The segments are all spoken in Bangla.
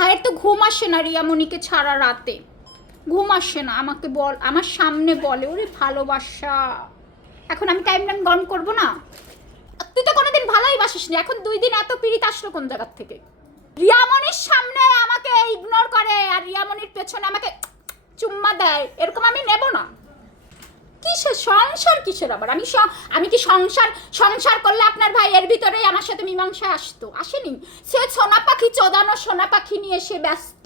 ভাইয়ের তো ঘুম আসে না রিয়ামণিকে ছাড়া রাতে। ঘুম আসে না, আমাকে বল, আমার সামনে বলে, ওরে ভালোবাসা। এখন আমি টাইম টাইম গরম করব না? তুই তো কোনোদিন ভালোই বাসিস না, এখন দুই দিন এত পিড়িত আসলো কোন জায়গার থেকে? রিয়ামণির সামনে আমাকে ইগনোর করে আর রিয়ামণির পেছনে আমাকে চুম্মা দেয়, এরকম আমি নেব না। কিসের সংসার কিসের আবার? আমি আমি কি সংসার সংসার করলে আপনার ভাই এর ভিতরেই আমার সাথে মীমাংসায় আসতো? আসেনি। সে সোনা পাখি চোদানো সোনা পাখি নিয়ে সে ব্যস্ত।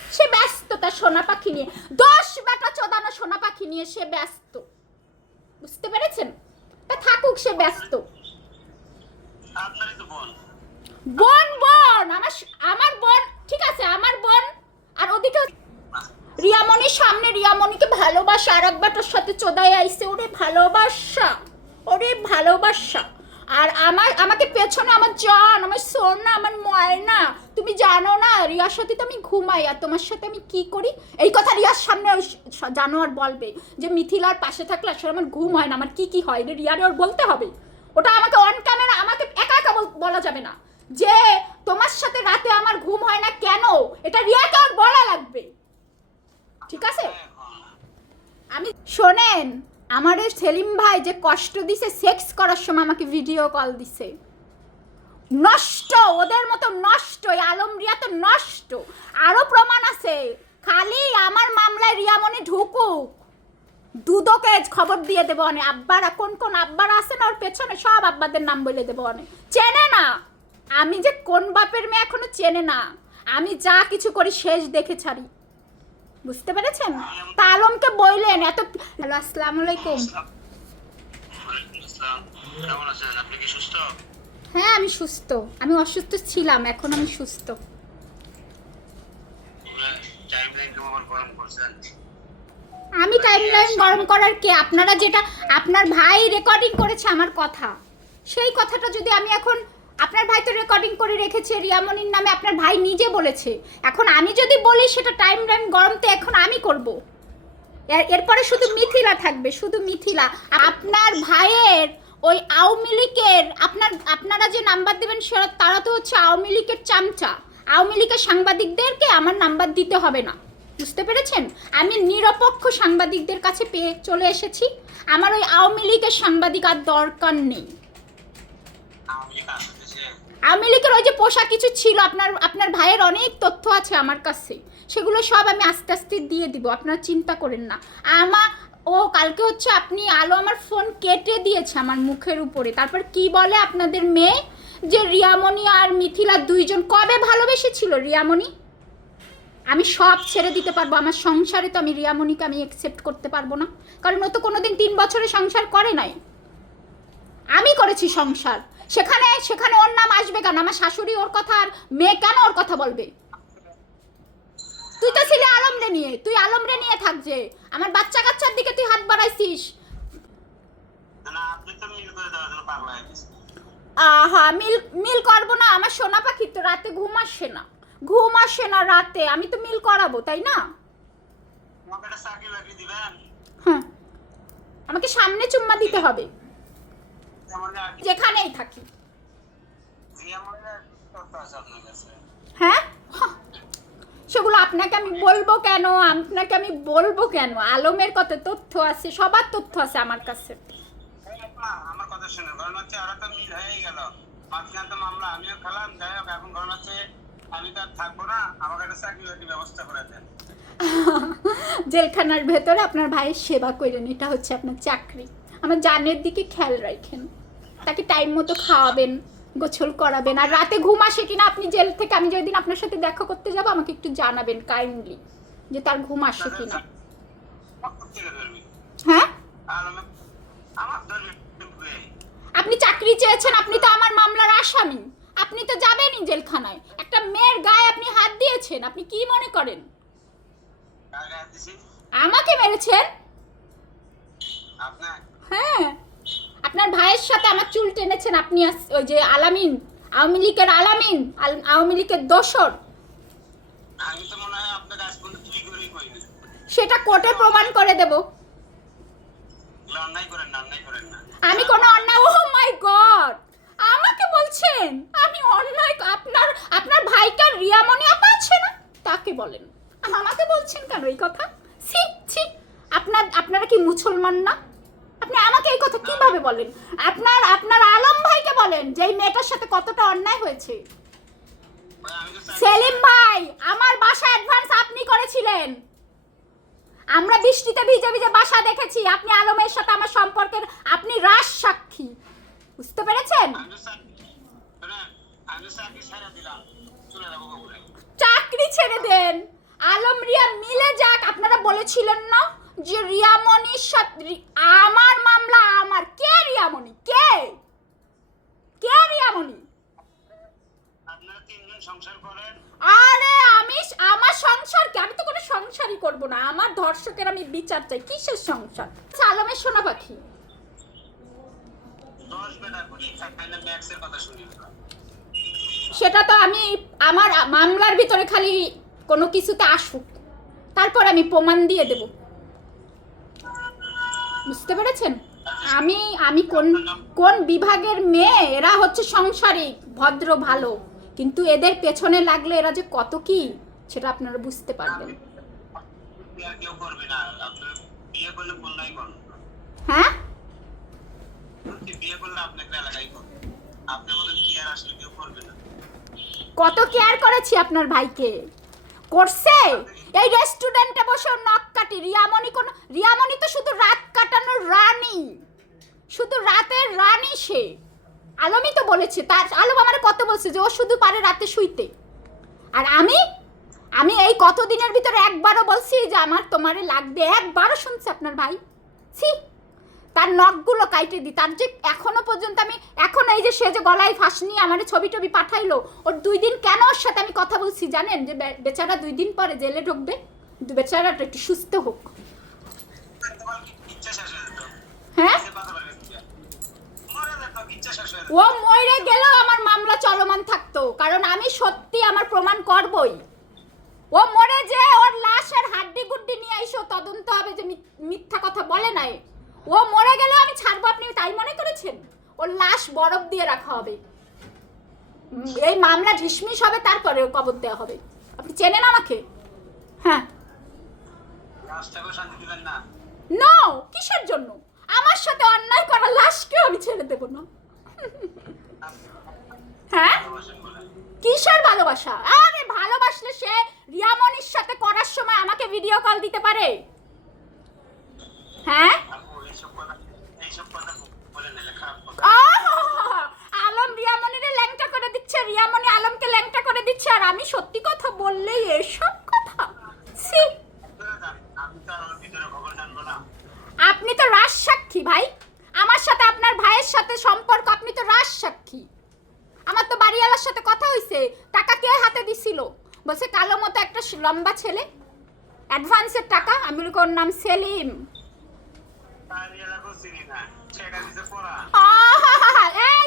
সে ব্যস্ত তার সোনা পাখি নিয়ে। দশ বেটা চোদানো সোনা পাখি নিয়ে সে ব্যস্ত। বুঝতে পেরেছেন? তা থাকুক সে ব্যস্ত। আপনারই তো বোন। বোন বোন! আমার আমার বোন ঠিক আছে আমার বোন আর ওদিকে রিয়ামণির সামনে রিয়ামণিকে ভালোবাসা, আর একবার তোর সাথে চোদাই আইসে ওরে ভালোবাসা ওরে ভালোবাসা। আর আমার, আমাকে পেছনে আমার জান, আমার সোনা, আমার ময়না, তুমি জানো না, রিয়ার সাথে তো আমি ঘুমাই, আর তোমার সাথে আমি কি করি? এই কথা রিয়ার সামনে স- জানোয়ার বলবে যে মিথিলার পাশে থাকলে আসলে আমার ঘুম হয় না, আমার কি কি হয় রে রিয়ারে ওর বলতে হবে? ওটা আমাকে অন ক্যামেরা আমাকে একা একা বলা যাবে না। যে, তোমার সাথে রাতে আমার ঘুম হয় না কেন, এটা রিয়াকে ওর বলা লাগবে। ঠিক আছে? আমি, শোনেন, আমার সেলিম ভাই যে কষ্ট দিছে সেক্স করার সময় আমাকে ভিডিও কল দিছে। নষ্ট, ওদের মতো নষ্ট, এই আলম রিয়া তো নষ্ট। আরও প্রমাণ আছে, খালি আমার মামলায় রিয়ামণি ঢুকুক। দুদকে খবর দিয়ে দেবো অনেক আব্বারা, কোন কোন আব্বারা আছে না ওর পেছনে, সব আব্বাদের নাম বলে দেবো অনেক চেনে না! আমি যে কোন বাপের মেয়ে এখনও চেনে না। আমি যা কিছু করি শেষ দেখে ছাড়ি। বুঝতে পেরেছেন? তা আলমকে বললেন, এত হ্যালো, আসসালামু আলাইকুম। হ্যাঁ আমি সুস্থ। আমি অসুস্থ ছিলাম, এখন আমি সুস্থ। আমি টাইম লাইন গরম করার কে? আপনারা যেটা আপনার ভাই রেকর্ডিং করেছে আমার কথা। সেই কথাটা যদি আমি এখন আপনার ভাই তো রেকর্ডিং করে রেখেছে রিয়ামনির নামে আপনার ভাই নিজে বলেছে। এখন আমি যদি বলি সেটা টাইম লাইন গরম, তো এখন আমি করব। এরপরে শুধু মিথিলা থাকবে, শুধু মিথিলা। আপনার ভাইয়ের ওই আওয়ামী লীগের, আপনার, আপনারা যে নাম্বার দেবেন সেটা, তারা তো হচ্ছে আওয়ামী লীগের চামচা। আওয়ামী লীগের সাংবাদিকদেরকে আমার নাম্বার দিতে হবে না। বুঝতে পেরেছেন? আমি নিরপেক্ষ সাংবাদিকদের কাছে পেয়ে চলে এসেছি। আমার ওই আওয়ামী লীগের সাংবাদিক আর দরকার নেই। আওয়ামী ওই যে পোশাক কিছু ছিল, আপনার আপনার ভাইয়ের অনেক তথ্য আছে আমার কাছে। সেগুলো সব আমি আস্তে আস্তে দিয়ে দিব, আপনারা চিন্তা করেন না। আমা, ও, কালকে হচ্ছে আপনি আলো আমার ফোন কেটে দিয়েছে আমার মুখের উপরে। তারপর কি বলে আপনাদের মেয়ে? যে রিয়ামণি আর মিথিলা দুইজন কবে ভালোবেসেছিল রিয়ামণি? আমি সব ছেড়ে দিতে পারব, আমার সংসারে তো আমি রিয়ামণিকে আমি অ্যাকসেপ্ট করতে পারব না। কারণ ও তো কোনোদিন তিন বছরে সংসার করে নাই। আমি করেছি সংসার। সেখানে সেখানে ওর নাম আসবে কেন? আমার শাশুড়ি ওর কথা আর মেয়ে কেন ওর কথা বলবে? তুই তো ছিলি আলমরে নিয়ে। তুই আলমরে নিয়ে থাকছে আমার বাচ্চা কাচ্চার দিকে তুই হাত বাড়াইছিস। আহা মিল মিল করব না। আমার সোনা পাখি তো রাতে ঘুম আসে না। ঘুম আসে না রাতে। আমি তো মিল করাবো তাই না? হ্যাঁ। আমাকে সামনে চুম্মা দিতে হবে। যেখানেই থাকি। হ্যাঁ? সেগুলো আপনাকে আমি বলব কেন? আপনাকে আমি বলব কেন? আলমের কত তথ্য আছে? সবার তথ্য আছে আমার কাছে। আমার কথা শুনুন। কারণ হচ্ছে ওরা তো মিল হয়েই গেল। মাঝখানে তো মামলা আমিও খেলাম যাই হোক এখন কারণ হচ্ছে আমি তো আর থাকব না আমাকে একটা চাকরি ব্যবস্থা করে দেন। জেলখানার ভেতরে আপনার ভাইয়ের সেবা করেন এটা হচ্ছে আপনার চাকরি। আমার জানের দিকে খেয়াল রাখেন। তাকে টাইম মতো খাওয়াবেন গোছল করাবেন। আর রাতে ঘুম আসে কিনা আপনি জেল থেকে আমি যেদিন আপনার সাথে দেখা করতে যাব আমাকে একটু জানাবেন কাইন্ডলি যে তার ঘুম আসে কিনা। হ্যাঁ। আপনি চাকরি চেয়েছেন আপনি তো আমার মামলার আসামি। আপনি তো যাবেনই জেলখানায়। একটা মেয়ের গায়ে আপনি হাত দিয়েছেন আপনি কি মনে করেন? আমাকে মেরেছেন? হ্যাঁ। আপনার ভাইয়ের সাথে আমার চুল টেনেছেন আপনি ওই যে আলামিন আওয়ামী লীগের আলামিন আল- আওয়ামী লীগের দোসর। সেটা কোর্টে প্রমাণ করে দেব। না না। আমি কোনো অন্যায় ও মাই গড! আমাকে বলছেন আমি অন্যায় আপনার আপনার ভাইকে রিয়ামণি আপা বলেন। আমাকে বলছেন কেন এই কথা? ছি ছি। আপনার আপনারা কি মুসলমান না? আপনি আমাকে এই কথা কীভাবে বলেন? আপনার আপনার আলম ভাইকে বলেন যে এই মেয়েটার সাথে কতটা অন্যায় হয়েছে। সেলিম ভাই, আমার বাসা অ্যাডভান্স আপনি করেছিলেন। আমরা বৃষ্টিতে ভিজে ভিজে বাসা দেখেছি, আপনি আলমের সাথে আমার সম্পর্কের, আপনি রাস সাক্ষী। বুঝতে পেরেছেন। চাকরি ছেড়ে দেন। আলম রিয়া মিলে যাক, আপনারা বলেছিলেন না? যে রিয়ামণির সাথে আমার মামলা আমার কে রিয়ামণি? কে? কে রিয়ামণি? সংসার আরে আমি আমার সংসারকে আমি তো কোনো সংসারই করব না। আমার ধর্ষকের আমি বিচার চাই। কিসের সংসার? আলমের সোনা পাখি। সেটা তো আমি আমার মামলার ভিতরে খালি কোনো কিছুতে আসুক। তারপর আমি প্রমাণ দিয়ে দেব। বুঝতে পেরেছেন? আমি আমি কোন কোন বিভাগের মেয়ে? এরা হচ্ছে সংসারিক, ভদ্র, ভালো। কিন্তু এদের পেছনে লাগলে এরা যে কত কি, সেটা আপনারা বুঝতে পারবেন। হ্যাঁ? কত কেয়ার করেছি আপনার ভাইকে? করছে? এই রেস্টুরেন্টে বসে ওর নখ কাটি। রিয়ামণি কোন রিয়ামণি তো শুধু রাত কাটানোর রানী। শুধু রাতের রানী সে। আলমই তো বলেছে, তার আলম আমার কত বলছে যে ও শুধু পারে রাতে শুইতে। আর আমি আমি এই কতদিনের ভিতরে একবারও বলছি যে আমার তোমারে লাগবে, একবারও শুনছে আপনার ভাই। ছি। তার নখগুলো কাইটে দিই। তার যে এখনও পর্যন্ত আমি, এখন এই যে সে যে গলায় ফাঁস নিয়ে আমার ছবি টবি পাঠাইলো, ওর দুই দিন কেন ওর সাথে আমি কথা বলছি জানেন? যে বেচারা দুই দিন পরে জেলে ঢুকবে। বেচারাটা একটু সুস্থ হোক। হয়ে? ও মরে গেলেও আমার মামলা চলমান থাকতো। কারণ আমি সত্যি আমার প্রমাণ করবই ও মরে যে ওর লাশের হাড্ডি গুড্ডি নিয়ে এসো তদন্ত হবে যে মি- মিথ্যা কথা বলে নাই ও মরে গেলেও আমি ছাড়বো, আপনি তাই মনে করেছেন? ওর লাশ বরফ দিয়ে রাখা হবে। এই মামলা ঢিসমিস হবে, তারপরে কবর দেওয়া হবে। আপনি চেনেন আমাকে? হ্যাঁ। না কিসের জন্য? আমার সাথে অন্যায় করা লাশকেও আমি ছেড়ে দেবো না। হ্যাঁ? কিসের ভালোবাসা? আরে ভালোবাসলে সে রিয়ামনির সাথে করার সময় আমাকে ভিডিও কল দিতে পারে। হ্যাঁ? এইসব কথা বলে নিলে খারাপ কথা আলম রিয়ামনিরে ল্যাংটা করে দিচ্ছে রিয়ামনি আলমকে ল্যাংটা করে দিচ্ছে আর আমি সত্যি কথা বললেই এসব কথা? ছি। আপনি তো রাজ সাক্ষী ভাই। আমার সাথে আপনার ভাইয়ের সাথে সম্পর্ক আপনি তো রাজ সাক্ষী। আমার তো বাড়িওয়ালার সাথে কথা হইছে টাকা কে হাতে দিছিল? বলছে কালো মতো একটা লম্বা ছেলে। অ্যাডভান্সের টাকা আমি ওর নাম সেলিম তার এলাকাও চিনি না সেটা দিতে পড়া আহাহাহা, এই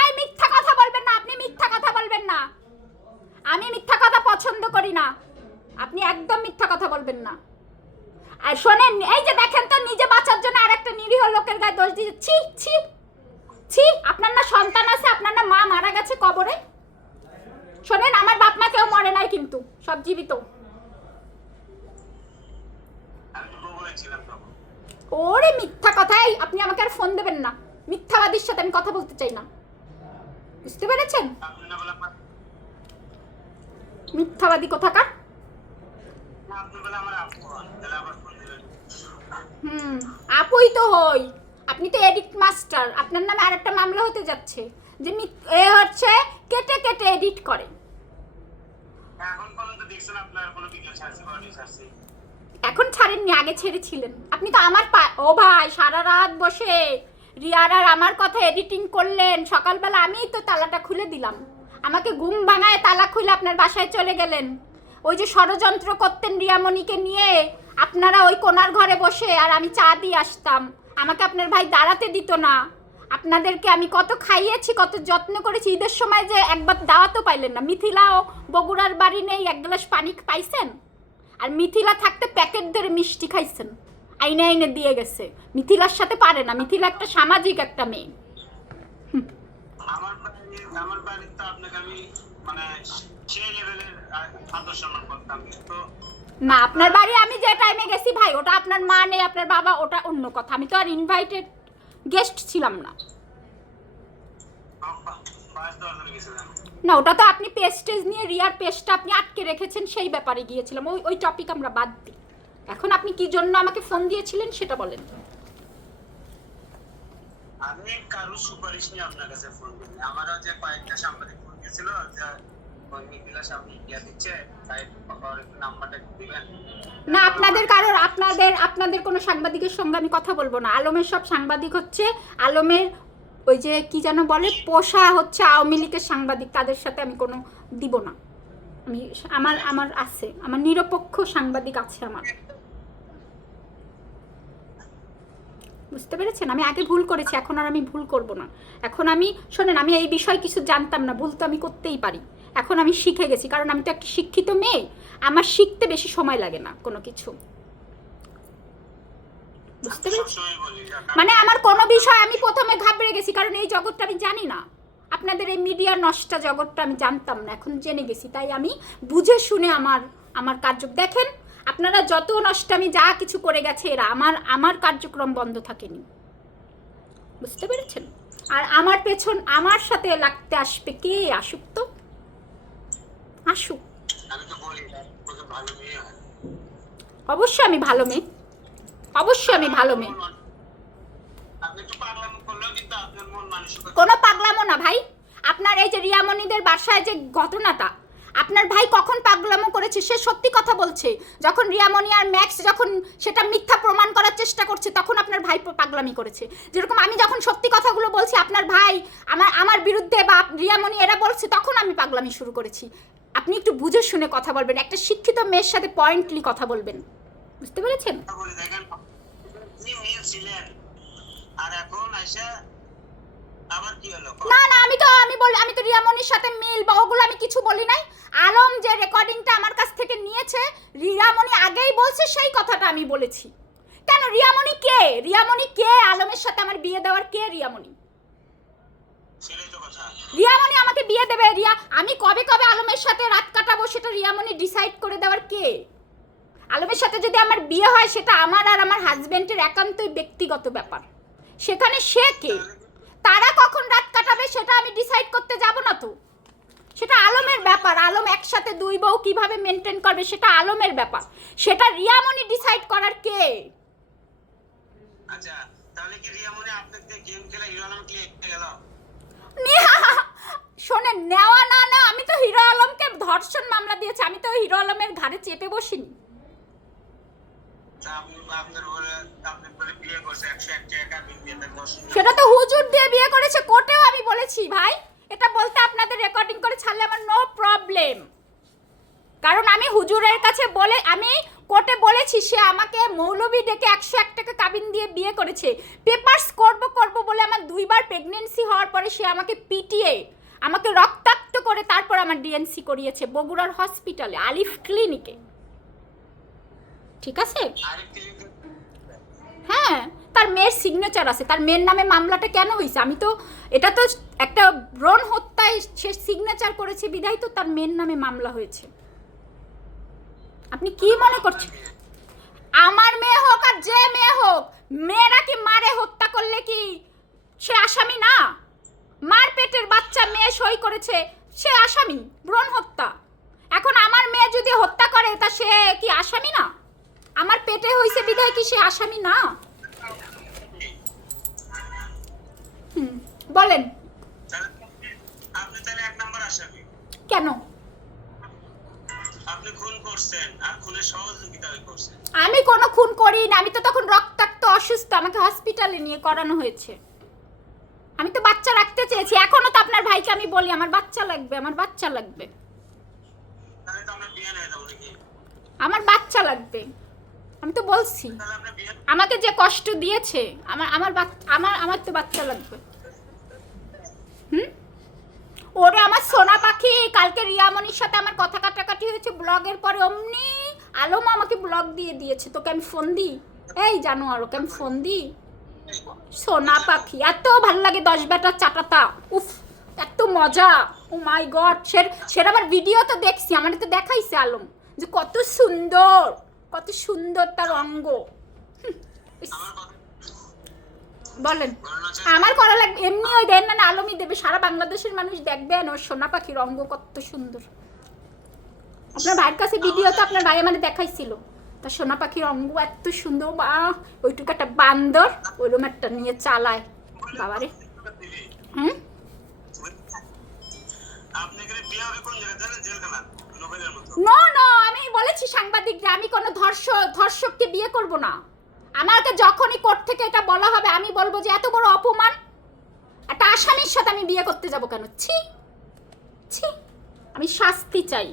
এই মিথ্যা কথা বলবেন না, আপনি মিথ্যা কথা বলবেন না। আমি মিথ্যা কথা পছন্দ করি না। আপনি একদম মিথ্যা কথা বলবেন না। আর শোনেন, এই যে দেখেন তো, নিজে বাঁচার জন্য আরেকটা নিরীহ লোকের গায়ে দোষ দিচ্ছে ছি ছি ছি, আপনার না সন্তান আছে, আপনার না মা মারা গেছে কবরে। শোনেন, আমার বাপ মা কেউ মরে নাই কিন্তু, সব জীবিত আমি তো বগুড়ায় ছিলাম তখন ওরে মিথ্যা কথাই, আপনি আমাকে আর ফোন দেবেন না। মিথ্যাবাদীর সাথে আমি কথা বলতে চাই না। বুঝতে পেরেছেন? মিথ্যাবাদী কোথাকার? হুম, আপুই তো হই। আপনি তো এডিট মাস্টার, আপনার নামে আরেকটা মামলা হতে যাচ্ছে, যে এ হচ্ছে কেটে কেটে এডিট করে। এখন পর্যন্ত দেখছেন আপনার কোনো ভিডিও ছাড়ছি বা অডিও ছাড়ছি এখন ছাড়েননি, আগে ছেড়েছিলেন। আপনি তো আমার ও ভাই, সারা রাত বসে রিয়ার আর আমার কথা এডিটিং করলেন। সকালবেলা আমিই তো তালাটা খুলে দিলাম। আমাকে ঘুম ভাঙায় তালা খুলে আপনার বাসায় চলে গেলেন। ওই যে ষড়যন্ত্র করতেন রিয়ামণিকে নিয়ে, আপনারা ওই কোনার ঘরে বসে আর আমি চা দিয়ে আসতাম। আমাকে আপনার ভাই দাঁড়াতে দিত না। আপনাদেরকে আমি কত খাইয়েছি, কত যত্ন করেছি। ঈদের সময় যে একবার দাওয়াতও পাইলেন না। মিথিলাও বগুড়ার বাড়ি নেই, এক গ্লাস পানি পাইছেন? আর মিথিলা থাকতে প্যাকেট ধরে মিষ্টি খাইছেন। আইনে আইনে দিয়ে গেছে। মিথিলার সাথে পারে না। মিথিলা একটা সামাজিক একটা মেয়ে। আমার আপনাকে আমি মানে সেই লেভেলের আদর সম্মান করতাম। কিন্তু না আপনার বাড়ি আমি যে টাইমে গেছি ভাই ওটা আপনার মা নেই আপনার বাবা ওটা অন্য কথা। আমি তো আর ইনভাইটেড গেস্ট ছিলাম না। না ওটা তো আপনি পেস্টেজ নিয়ে রিয়ার পেস্টটা আপনি আটকে রেখেছেন সেই ব্যাপারে গিয়েছিলাম। ওই ওই টপিক আমরা বাদ দিই। এখন আপনি কি জন্য আমাকে ফোন দিয়েছিলেন সেটা বলেন। আমি কারও সুপারিশ নিয়ে আপনার কাছে ফোন করি আমারও যে কয়েকটা সাংবাদিক ফোন দিয়েছিল যে না আপনাদের কারোর আপনাদের আপনাদের কোনো সাংবাদিকের সঙ্গে আমি কথা বলব না। আলমের সব সাংবাদিক হচ্ছে আলমের ওই যে কি যেন বলে, পোষা হচ্ছে আওয়ামী লীগের সাংবাদিক, তাদের সাথে আমি কোনো দিব না। আমি আমার আমার আছে, আমার নিরপেক্ষ সাংবাদিক আছে আমার। বুঝতে পেরেছেন? আমি আগে ভুল করেছি, এখন আর আমি ভুল করব না। এখন আমি, শোনেন, আমি এই বিষয়ে কিছু জানতাম না, ভুল তো আমি করতেই পারি। এখন আমি শিখে গেছি, কারণ আমি তো একটা শিক্ষিত মেয়ে। আমার শিখতে বেশি সময় লাগে না কোনো কিছু। বুঝতে পেরেছি? মানে আমার কোনো বিষয় আমি প্রথমে ঘাবড়ে গেছি কারণ এই জগৎটা আমি জানি না। আপনাদের এই মিডিয়া নষ্টা জগৎটা আমি জানতাম না এখন জেনে গেছি। তাই আমি বুঝে শুনে আমার আমার কার্য দেখেন আপনারা যত নষ্টামি যা কিছু করে গেছে এরা আমার আমার কার্যক্রম বন্ধ থাকেনি। বুঝতে পেরেছেন? আর আমার পেছন আমার সাথে লাগতে আসবে কে? আসুক তো। আসুক। আমি অবশ্যই আমি ভালো মেয়ে। অবশ্যই আমি ভালো মেয়ে। কোনো পাগলামো না ভাই। আপনার এই যে রিয়ামণিদের বাসায় যে ঘটনাটা আপনার ভাই কখন পাগলামো করেছে সে সত্যি কথা বলছে। যখন রিয়ামণি আর ম্যাক্স যখন সেটা মিথ্যা প্রমাণ করার চেষ্টা করছে তখন আপনার ভাই পাগলামি করেছে। যেরকম আমি যখন সত্যি কথাগুলো বলছি আপনার ভাই আমার আমার বিরুদ্ধে বা রিয়ামণি এরা বলছে তখন আমি পাগলামি শুরু করেছি। আপনি একটু বুঝে শুনে কথা বলবেন। একটা শিক্ষিত মেয়ের সাথে পয়েন্টলি কথা বলবেন। বুঝতে পেরেছেন? আপনি মেয়ে ছিলেন। আর এখন আইসা আবার কি হলো? না না আমি তো আমি বলি আমি তো রিয়ামনির সাথে মিল বা ওগুলো আমি কিছু বলি নাই। আলম যে রেকর্ডিংটা আমার কাছ থেকে নিয়েছে রিয়ামণি আগেই বলছে সেই কথাটা আমি বলেছি। কেন রিয়ামণি কে? রিয়ামণি কে? আলমের সাথে আমার বিয়ে দেওয়ার কে রিয়ামণি সেটাই তো কথা। রিয়ামণি আমাকে বিয়ে দেবে রিয়া। আমি কবে কবে আলমের সাথে রাত কাটাবো সেটা রিয়ামণি ডিসাইড করে দেওয়ার কে? আলমের সাথে যদি আমার বিয়ে হয় সেটা আমার আর আমার হাজবেন্ডের একান্তই ব্যক্তিগত ব্যাপার। সেখানে সে কে? তারা কখন রাত কাটাবে সেটা আমি ডিসাইড করতে যাব না তো। সেটা আলমের ব্যাপার। আলম একসাথে দুই বউ কীভাবে মেনটেন করবে সেটা আলমের ব্যাপার। সেটা রিয়ামণি ডিসাইড করার কে? আচ্ছা তাহলে কি রিয়া গেম খেলা হিরো আলম গেল? শোনেন নেওয়া না না আমি তো হিরো আলমকে ধর্ষণ মামলা দিয়েছি। আমি তো হিরো আলমের ঘাড়ে চেপে বসিনি। সেটা তো হুজুর দিয়ে বিয়ে করেছে, কোর্টেও আমি বলেছি ভাই। এটা বলতে আপনাদের রেকর্ডিং করে ছাড়লে আমার নো প্রবলেম কারণ আমি হুজুরের কাছে বলে, আমি কোর্টে বলেছি, সে আমাকে মৌলবি ডেকে একশো এক টাকা কাবিন দিয়ে বিয়ে করেছে। পেপার্স করব করব বলে আমার দুইবার প্রেগনেন্সি হওয়ার পরে সে আমাকে পিটিয়ে, আমাকে রক্তাক্ত করে তারপর আমার ডিএনসি করিয়েছে, বগুড়ার হসপিটালে আলিফ ক্লিনিকে ঠিক আছে? হ্যাঁ তার মেয়ের সিগনেচার আছে। তার মেয়ের নামে মামলাটা কেন হয়েছে আমি তো, এটা তো একটা ব্রণ হত্যায় সে সিগনেচার করেছে বিধায় তো তার মেয়ের নামে মামলা হয়েছে। আপনি কি মনে করছেন? আমার মেয়ে হোক আর যে মেয়ে হোক, মেয়েরা কি মারে হত্যা করলে কি সে আসামি না? মার পেটের বাচ্চা মেয়ে সই করেছে, সে আসামি, ব্রণ হত্যা। এখন আমার মেয়ে যদি হত্যা করে, তা সে কি আসামি না? আমার পেটে হয়েছে বিধায় কি সে আসামি? না। হুম, বলেন। কেন? আমি কোনো খুন করি না। আমি তো তখন রক্তাক্ত, অসুস্থ। আমাকে হসপিটালে নিয়ে করানো হয়েছে। আমি তো বাচ্চা রাখতে চেয়েছি। এখনও তো আপনার ভাইকে আমি বলি, আমার বাচ্চা লাগবে, আমার বাচ্চা লাগবে। আমার বাচ্চা লাগবে। আমি তো বলছি, আমাকে যে কষ্ট দিয়েছে, আমার আমার আমার আমার তো বাচ্চা লাগবে। হুম? ওরে আমার সোনা পাখি, কালকে রিয়ামনির সাথে আমার কথা কাটাকাটি হয়েছে, ব্লগের পরে অমনি আলম আমাকে ব্লগ দিয়ে দিয়েছে। তোকে আমি ফোন দিই? এই জানো আর ওকে আমি ফোন দিই? সোনা পাখি, এত ভালো লাগে দশ বেটার চাটাতা। উফ, এত মজা। ও মাই গড সে সের আবার ভিডিও তো দেখছি আমার তো দেখাইছে আলম, যে কত সুন্দর। কত সুন্দর তার অঙ্গ। বলেন, আমার করা লাগবে এমনি ওই দেন না আলমই দেবে। সারা বাংলাদেশের মানুষ দেখবেন ওর সোনা পাখির অঙ্গ কত সুন্দর। আপনার ভাইয়ের কাছে ভিডিও তো আপনার ভাই মানে দেখাইছিল। তার সোনা পাখির অঙ্গ এত সুন্দর, বা, ওইটুকু একটা বান্দর ওইরকম একটা নিয়ে চালায়। বাবারে। হুম? আপনি এখানে বিয়ে হবে কোন জায়গায়? জেলখানা? নো নো আমি বলেছি সাংবাদিকরা, আমি কোনো ধর্ষক ধর্ষককে বিয়ে করব না। আমাকে যখনই কোর্ট থেকে এটা বলা হবে, আমি বলব যে এত বড় অপমান। একটা আসামির সাথে আমি বিয়ে করতে যাব কেন? ছি ছি, আমি শাস্তি চাই।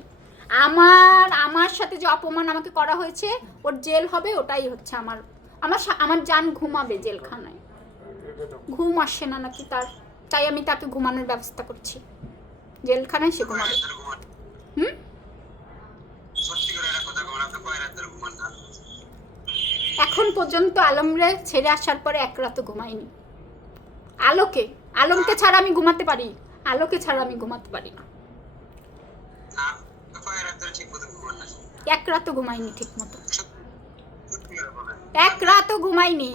আমার আমার সাথে যে অপমান আমাকে করা হয়েছে, ওর জেল হবে, ওটাই হচ্ছে আমার আমার আমার জান ঘুমাবে জেলখানায়। ঘুম আসে না নাকি তার, তাই আমি তাকে ঘুমানোর ব্যবস্থা করছি। জেলখানায় সে ঘুমাবে। হুম সত্যি করে একটা কথা বলেন আপনি কয় রাত ধরে ঘুমান না এখন পর্যন্ত আলমরে ছেড়ে আসার পরে এক রাতও ঘুমাইনি আলোকে, আলমকে ছাড়া আমি ঘুমাতে পারি, আলোকে ছাড়া আমি ঘুমাতে পারি না। এক রাতও ঘুমাইনি ঠিক মতো এক রাতও ঘুমাইনি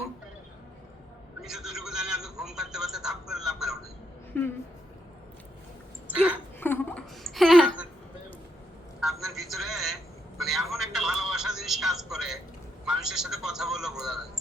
আপনার ভিতরে মানে এমন একটা ভালোবাসা জিনিস কাজ করে মানুষের সাথে কথা বললে বোঝা যায়।